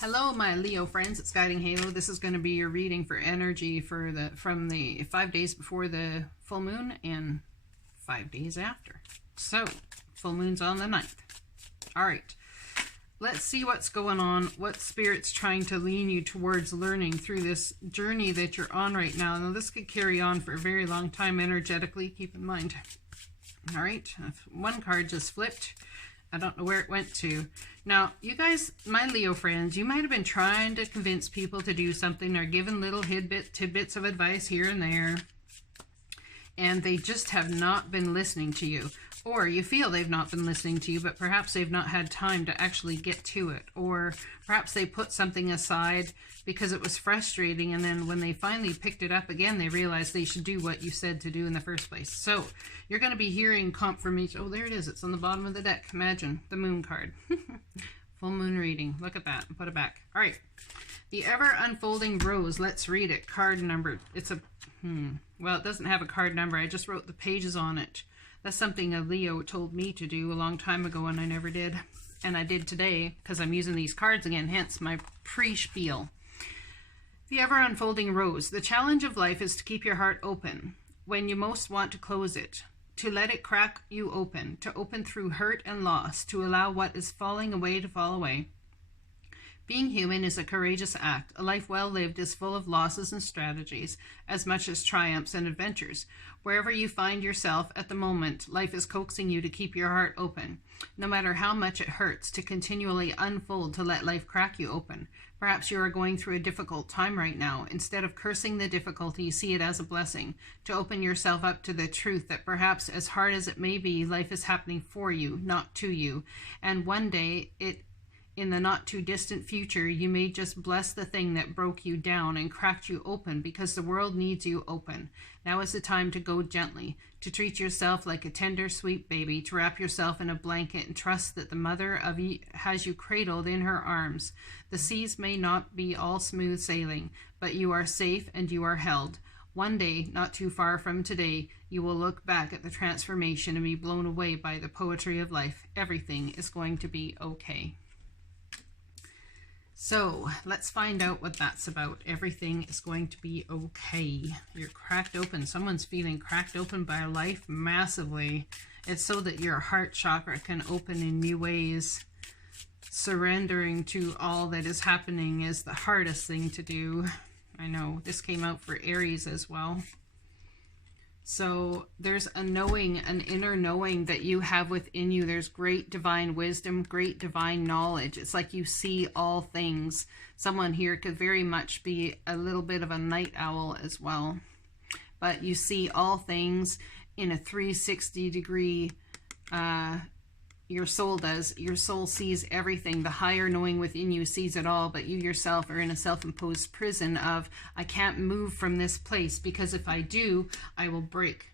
Hello my Leo friends, it's Guiding Halo. This is going to be your reading for energy for from the 5 days before the full moon and 5 days after. So, full moon's on the 9th. Alright, let's see what's going on, what Spirit's trying to lean you towards learning through this journey that you're on right now. Now this could carry on for a very long time energetically, keep in mind. Alright, one card just flipped. I don't know where it went to. Now, you guys, my Leo friends, you might have been trying to convince people to do something or giving little tidbits of advice here and there, and they just have not been listening to you. Or you feel they've not been listening to you, but perhaps they've not had time to actually get to it. Or perhaps they put something aside because it was frustrating, and then when they finally picked it up again, they realized they should do what you said to do in the first place. So you're going to be hearing confirmation. Oh, there it is. It's on the bottom of the deck. Imagine the moon card. Full moon reading. Look at that. Put it back. All right. The Ever Unfolding Rose. Let's read it. Card number. It's a, well, it doesn't have a card number. I just wrote the pages on it. That's something a Leo told me to do a long time ago, and I never did. And I did today because I'm using these cards again, hence my pre-spiel. The Ever Unfolding Rose. The challenge of life is to keep your heart open when you most want to close it, to let it crack you open, to open through hurt and loss, to allow what is falling away to fall away. Being human is a courageous act. A life well lived is full of losses and strategies, as much as triumphs and adventures. Wherever you find yourself at the moment, life is coaxing you to keep your heart open, no matter how much it hurts, to continually unfold, to let life crack you open. Perhaps you are going through a difficult time right now. Instead of cursing the difficulty, see it as a blessing, to open yourself up to the truth that perhaps, as hard as it may be, life is happening for you, not to you. And one day, in the not too distant future, you may just bless the thing that broke you down and cracked you open, because the world needs you open. Now is the time to go gently, to treat yourself like a tender, sweet baby, to wrap yourself in a blanket and trust that the mother of you has you cradled in her arms. The seas may not be all smooth sailing, but you are safe and you are held. One day, not too far from today, you will look back at the transformation and be blown away by the poetry of life. Everything is going to be okay. So let's find out what that's about. Everything is going to be okay. You're cracked open. Someone's feeling cracked open by life massively. It's so that your heart chakra can open in new ways. Surrendering to all that is happening is the hardest thing to do. I know this came out for Aries as well. So there's a knowing, an inner knowing that you have within you. There's great divine wisdom, great divine knowledge. It's like you see all things. Someone here could very much be a little bit of a night owl as well. But you see all things in a 360 degree, your soul does. Your soul sees everything. The higher knowing within you sees it all, but you yourself are in a self-imposed prison of, I can't move from this place, because if I do, I will break.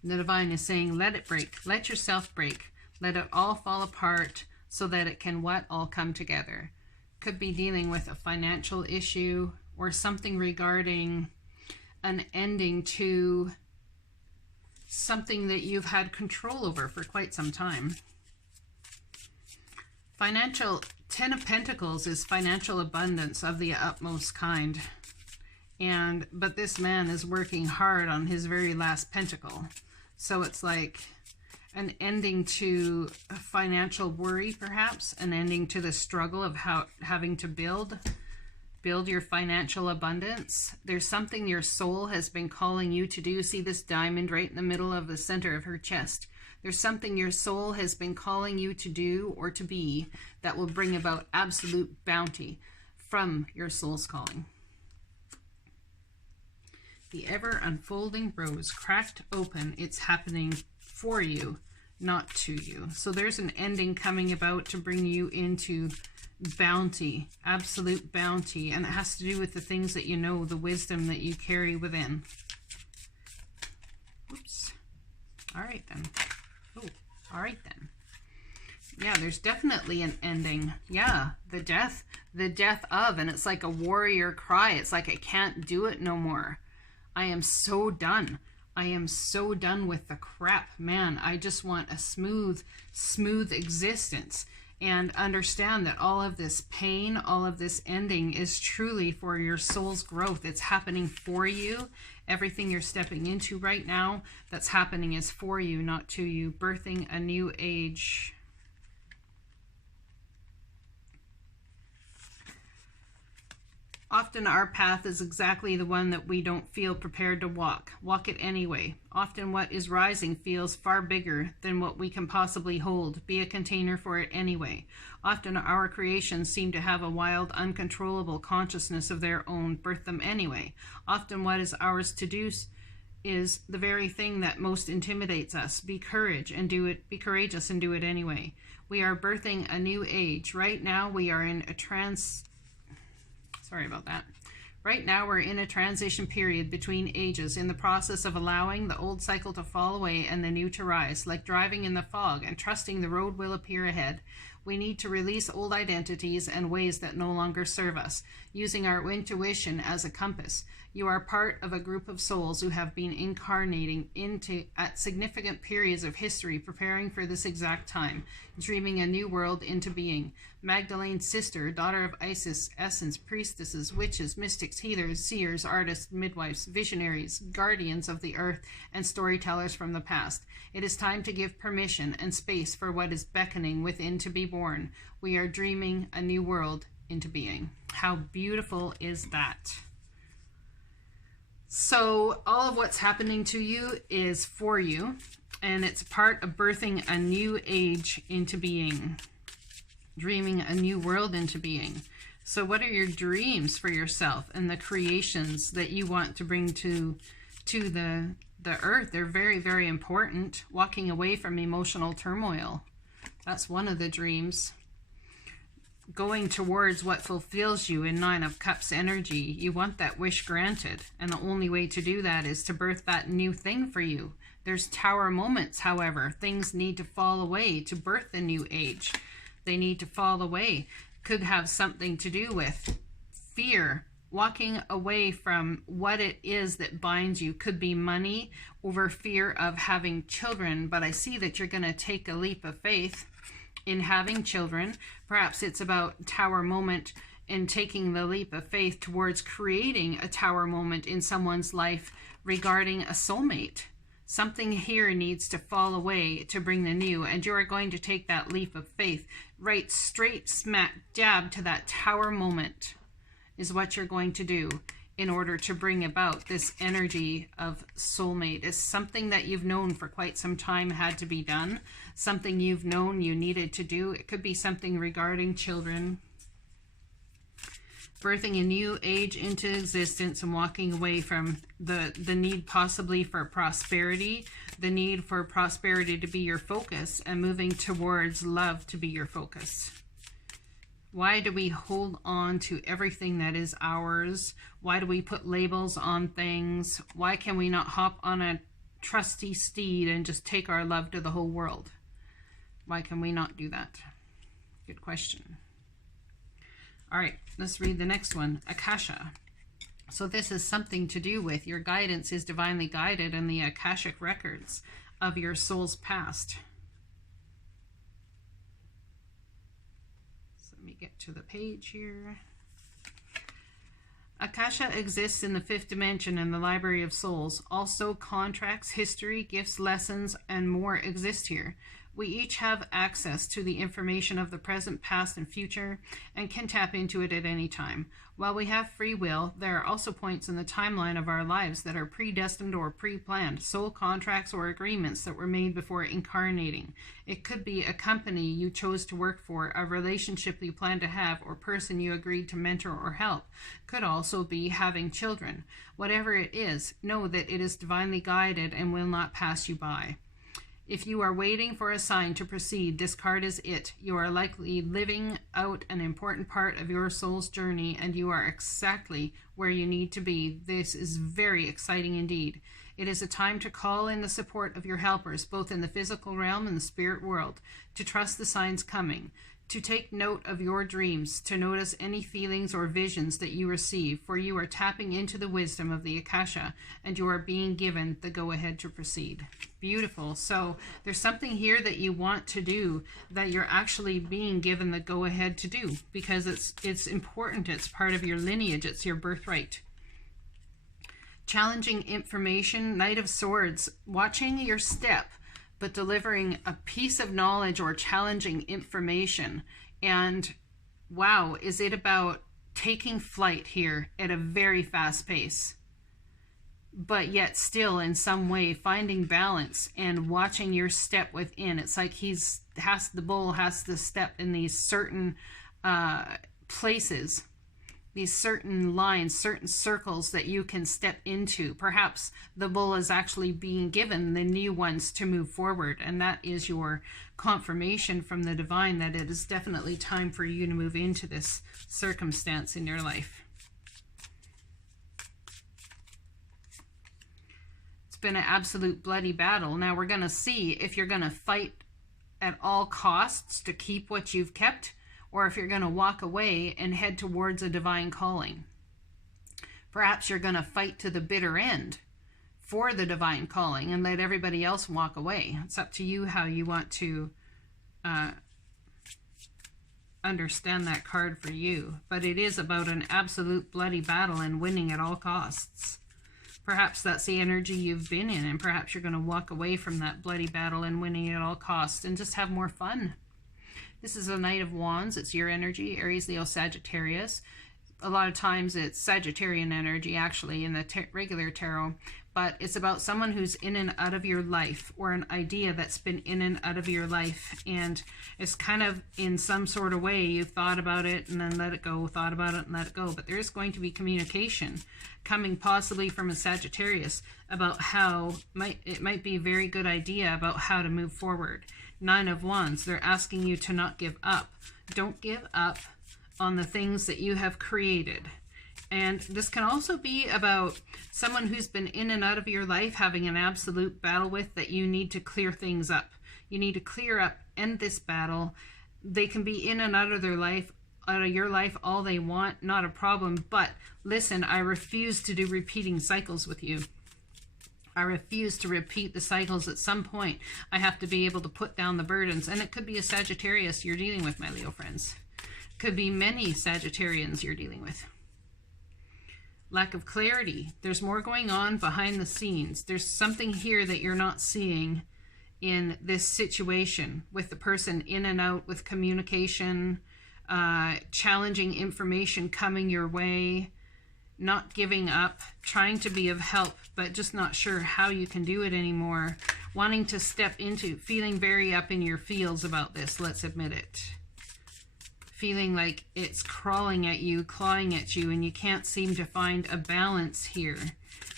And the divine is saying, let it break. Let yourself break. Let it all fall apart so that it can what? All come together. Could be dealing with a financial issue or something regarding an ending to something that you've had control over for quite some time. Financial, 10 of Pentacles is financial abundance of the utmost kind. But this man is working hard on his very last pentacle. So it's like an ending to a financial worry, perhaps, an ending to the struggle of having to build your financial abundance. There's something your soul has been calling you to do. See this diamond right in the middle of the center of her chest. There's something your soul has been calling you to do or to be that will bring about absolute bounty from your soul's calling. The Ever Unfolding Rose, cracked open. It's happening for you, not to you. So there's an ending coming about to bring you into bounty, absolute bounty, and it has to do with the things that you know, the wisdom that you carry within. All right then. Oh, all right then. Yeah, there's definitely an ending. Yeah, the death of, and it's like a warrior cry. It's like, I can't do it no more. I am so done. I am so done with the crap, man. I just want a smooth existence, and understand that all of this pain, all of this ending is truly for your soul's growth. It's happening for you. Everything you're stepping into right now that's happening is for you, not to you. Birthing a new age. Often our path is exactly the one that we don't feel prepared to walk. Walk it anyway. Often what is rising feels far bigger than what we can possibly hold. Be a container for it anyway. Often our creations seem to have a wild, uncontrollable consciousness of their own. Birth them anyway. Often what is ours to do is the very thing that most intimidates us. Be courageous and do it anyway. We are birthing a new age. Right now we are in a Sorry about that. Right now we're in a transition period between ages, in the process of allowing the old cycle to fall away and the new to rise, like driving in the fog and trusting the road will appear ahead. We need to release old identities and ways that no longer serve us, using our intuition as a compass. You are part of a group of souls who have been incarnating at significant periods of history, preparing for this exact time, dreaming a new world into being. Magdalene's sister, daughter of Isis, essence, priestesses, witches, mystics, healers, seers, artists, midwives, visionaries, guardians of the earth, and storytellers from the past. It is time to give permission and space for what is beckoning within to be born. We are dreaming a new world into being. How beautiful is that? So all of what's happening to you is for you, and it's part of birthing a new age into being, dreaming a new world into being. So what are your dreams for yourself and the creations that you want to bring to the earth? They're very, very important. Walking away from emotional turmoil. That's one of the dreams. Going towards what fulfills you in Nine of Cups energy. You want that wish granted, and the only way to do that is to birth that new thing for you. There's tower moments, however. Things need to fall away to birth the new age. They need to fall away. Could have something to do with fear, walking away from what it is that binds you. Could be money over fear of having children, but I see that you're going to take a leap of faith in having children. Perhaps it's about tower moment in taking the leap of faith towards creating a tower moment in someone's life regarding a soulmate. Something here needs to fall away to bring the new, and you are going to take that leap of faith right straight smack dab to that tower moment is what you're going to do in order to bring about this energy of soulmate. It's something that you've known for quite some time had to be done, something you've known you needed to do. It could be something regarding children. Birthing a new age into existence and walking away from the need possibly for prosperity, the need for prosperity to be your focus, and moving towards love to be your focus. Why do we hold on to everything that is ours? Why do we put labels on things? Why can we not hop on a trusty steed and just take our love to the whole world? Why can we not do that? Good question. All right, let's read the next one. Akasha. So this is something to do with your guidance is divinely guided in the Akashic records of your soul's past. Let me get to the page here. Akasha exists in the fifth dimension in the Library of Souls. Also, contracts, history, gifts, lessons, and more exist here. We each have access to the information of the present, past, and future, and can tap into it at any time. While we have free will, there are also points in the timeline of our lives that are predestined or pre-planned, soul contracts or agreements that were made before incarnating. It could be a company you chose to work for, a relationship you plan to have, or person you agreed to mentor or help. Could also be having children. Whatever it is, know that it is divinely guided and will not pass you by. If you are waiting for a sign to proceed, this card is it. You are likely living out an important part of your soul's journey, and you are exactly where you need to be. This is very exciting indeed. It is a time to call in the support of your helpers, both in the physical realm and the spirit world, to trust the signs coming, to take note of your dreams, to notice any feelings or visions that you receive, for you are tapping into the wisdom of the Akasha, and you are being given the go-ahead to proceed. Beautiful. So there's something here that you want to do that you're actually being given the go-ahead to do, because it's important. It's part of your lineage. It's your birthright. Challenging information, Knight of Swords, watching your step, but delivering a piece of knowledge or challenging information. And wow, is it about taking flight here at a very fast pace, but yet still in some way finding balance and watching your step within. It's like the bull has to step in these certain places, these certain lines, certain circles that you can step into. Perhaps the bull is actually being given the new ones to move forward, and that is your confirmation from the divine that it is definitely time for you to move into this circumstance in your life. It's been an absolute bloody battle. Now we're going to see if you're going to fight at all costs to keep what you've kept, or if you're going to walk away and head towards a divine calling. Perhaps you're going to fight to the bitter end for the divine calling and let everybody else walk away. It's up to you how you want to understand that card for you. But it is about an absolute bloody battle and winning at all costs. Perhaps that's the energy you've been in, and perhaps you're going to walk away from that bloody battle and winning at all costs and just have more fun. This is a Knight of Wands. It's your energy, Aries, Leo, Sagittarius. A lot of times it's Sagittarian energy, actually, in the regular tarot. But it's about someone who's in and out of your life, or an idea that's been in and out of your life. And it's kind of in some sort of way you've thought about it and then let it go, thought about it and let it go. But there's going to be communication coming possibly from a Sagittarius about how it might be a very good idea about how to move forward. Nine of Wands, they're asking you to not give up. Don't give up on the things that you have created. And this can also be about someone who's been in and out of your life, having an absolute battle with, that you need to clear things up. You need to clear up, end this battle. They can be in and out of their life, out of your life all they want, not a problem. But listen, I refuse to do repeating cycles with you. I refuse to repeat the cycles. At some point, I have to be able to put down the burdens. And it could be a Sagittarius you're dealing with, my Leo friends. Could be many Sagittarians you're dealing with. Lack of clarity. There's more going on behind the scenes. There's something here that you're not seeing in this situation with the person in and out, with communication, challenging information coming your way, not giving up, trying to be of help, but just not sure how you can do it anymore, wanting to step into, feeling very up in your feels about this, let's admit it. Feeling like it's crawling at you, clawing at you, and you can't seem to find a balance here.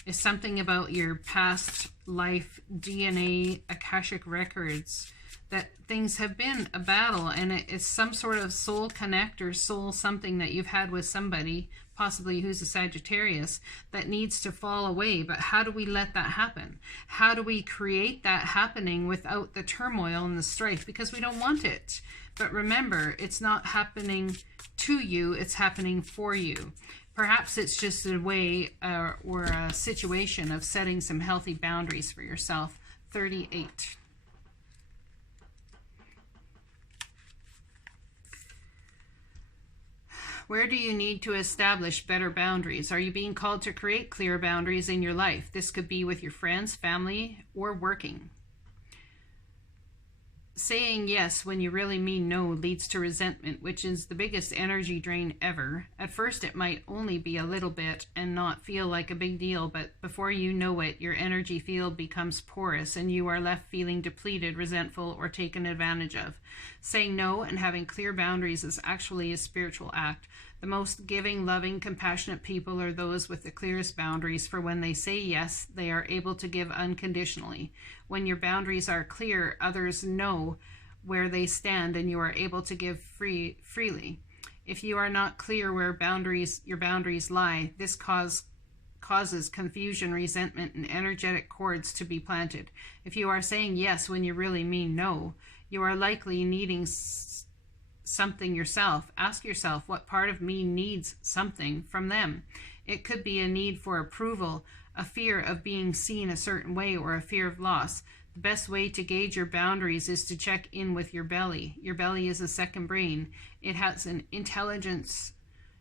It's something about your past life DNA, Akashic records, that things have been a battle, and it's some sort of soul connect or soul something that you've had with somebody, possibly who's a Sagittarius, that needs to fall away. But how do we let that happen? How do we create that happening without the turmoil and the strife? Because we don't want it. But remember, it's not happening to you, it's happening for you. Perhaps it's just a way or a situation of setting some healthy boundaries for yourself. 38. Where do you need to establish better boundaries? Are you being called to create clear boundaries in your life? This could be with your friends, family, or working. Saying yes when you really mean no leads to resentment, which is the biggest energy drain ever. At first, it might only be a little bit and not feel like a big deal, but before you know it, your energy field becomes porous and you are left feeling depleted, resentful, or taken advantage of. Saying no and having clear boundaries is actually a spiritual act. The most giving, loving, compassionate people are those with the clearest boundaries, for when they say yes, they are able to give unconditionally. When your boundaries are clear, others know where they stand and you are able to give freely. If you are not clear where your boundaries lie, this causes causes confusion, resentment, and energetic cords to be planted. If you are saying yes when you really mean no, you are likely needing something yourself. Ask yourself, what part of me needs something from them? It could be a need for approval, a fear of being seen a certain way, or a fear of loss. The best way to gauge your boundaries is to check in with your belly. Your belly is a second brain. It has an intelligence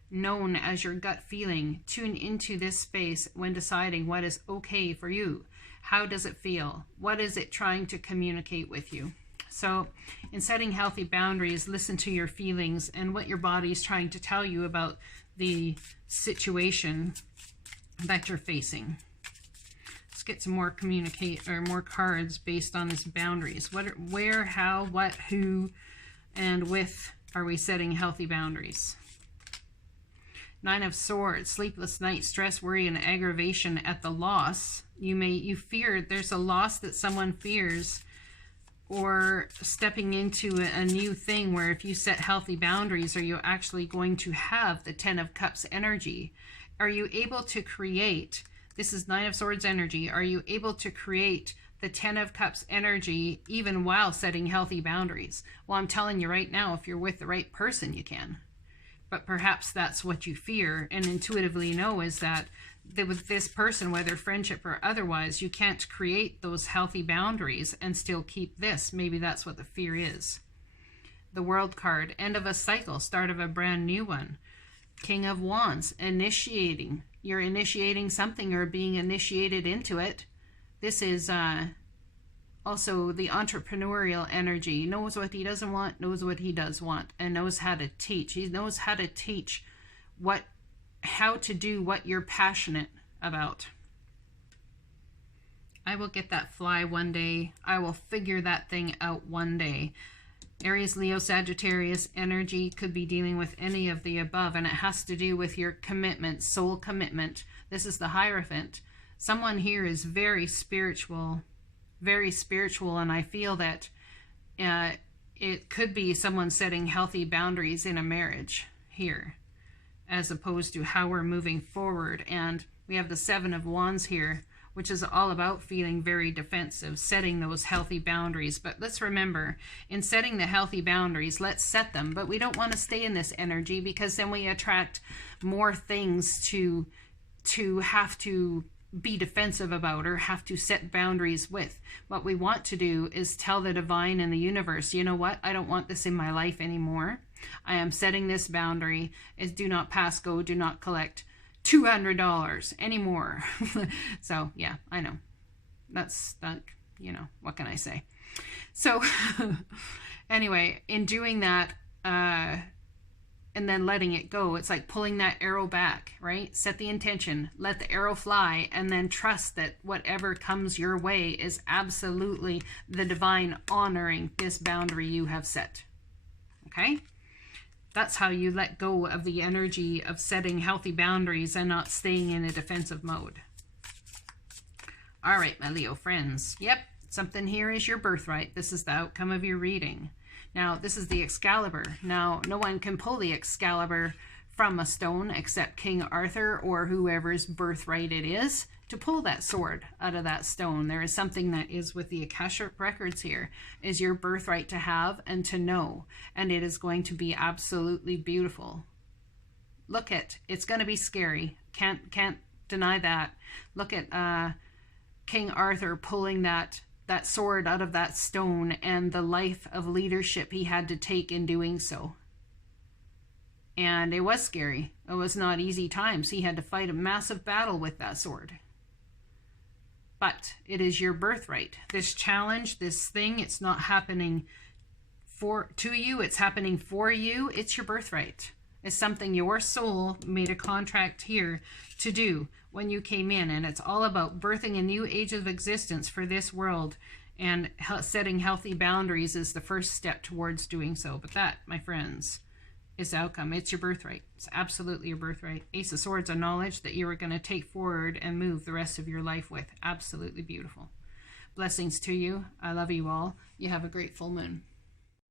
known as your gut feeling. Tune into this space when deciding what is okay for you. How does it feel? What is it trying to communicate with you? So in setting healthy boundaries, listen to your feelings and what your body is trying to tell you about the situation that you're facing. Let's get some more more cards based on these boundaries. Where, how, what, who, and with are we setting healthy boundaries? Nine of Swords, sleepless nights, stress, worry, and aggravation at the loss. You fear there's a loss that someone fears, or stepping into a new thing where if you set healthy boundaries, are you actually going to have the 10 of Cups energy? Are you able to create, this is 9 of Swords energy, are you able to create the 10 of Cups energy even while setting healthy boundaries? Well, I'm telling you right now, if you're with the right person, you can. But perhaps that's what you fear and intuitively know, is that with this person, whether friendship or otherwise, you can't create those healthy boundaries and still keep this. Maybe that's what the fear is. The World card, end of a cycle, start of a brand new one. King of Wands, initiating. You're initiating something or being initiated into it. This is also the entrepreneurial energy. Knows what he doesn't want, knows what he does want, and knows how to teach. He knows how to teach how to do what you're passionate about. I will get that fly one day. I will figure that thing out one day. Aries, Leo, Sagittarius energy could be dealing with any of the above, and it has to do with your commitment, soul commitment. This is the Hierophant. Someone here is very spiritual, and I feel that it could be someone setting healthy boundaries in a marriage here, as opposed to how we're moving forward. And we have the 7 of Wands here, which is all about feeling very defensive, setting those healthy boundaries. But let's remember, in setting the healthy boundaries, let's set them, but we don't want to stay in this energy, because then we attract more things to have to be defensive about or have to set boundaries with. What we want to do is tell the divine and the universe, you know what, I don't want this in my life anymore. I am setting this boundary as do not pass go, do not collect $200 anymore. So yeah, I know that's that, you know, what can I say? So anyway, in doing that and then letting it go, it's like pulling that arrow back, right? Set the intention, let the arrow fly, and then trust that whatever comes your way is absolutely the divine honoring this boundary you have set. Okay? That's how you let go of the energy of setting healthy boundaries and not staying in a defensive mode. All right, my Leo friends. Yep, something here is your birthright. This is the outcome of your reading. Now, this is the Excalibur. Now, no one can pull the Excalibur from a stone except King Arthur or whoever's birthright it is to pull that sword out of that stone. There is something that is with the Akashic records here, is your birthright to have and to know, and it is going to be absolutely beautiful. Look at, it's going to be scary. Can't deny that. Look at King Arthur pulling that sword out of that stone and the life of leadership he had to take in doing so. And it was scary. It was not easy times. He had to fight a massive battle with that sword. But it is your birthright. This challenge, this thing, it's not happening to you, it's happening for you. It's your birthright. It's something your soul made a contract here to do when you came in, and it's all about birthing a new age of existence for this world, and setting healthy boundaries is the first step towards doing so. But that, my friends, is the outcome. It's your birthright. It's absolutely your birthright. Ace of Swords, a knowledge that you are going to take forward and move the rest of your life with. Absolutely beautiful. Blessings to you. I love you all. You have a great full moon.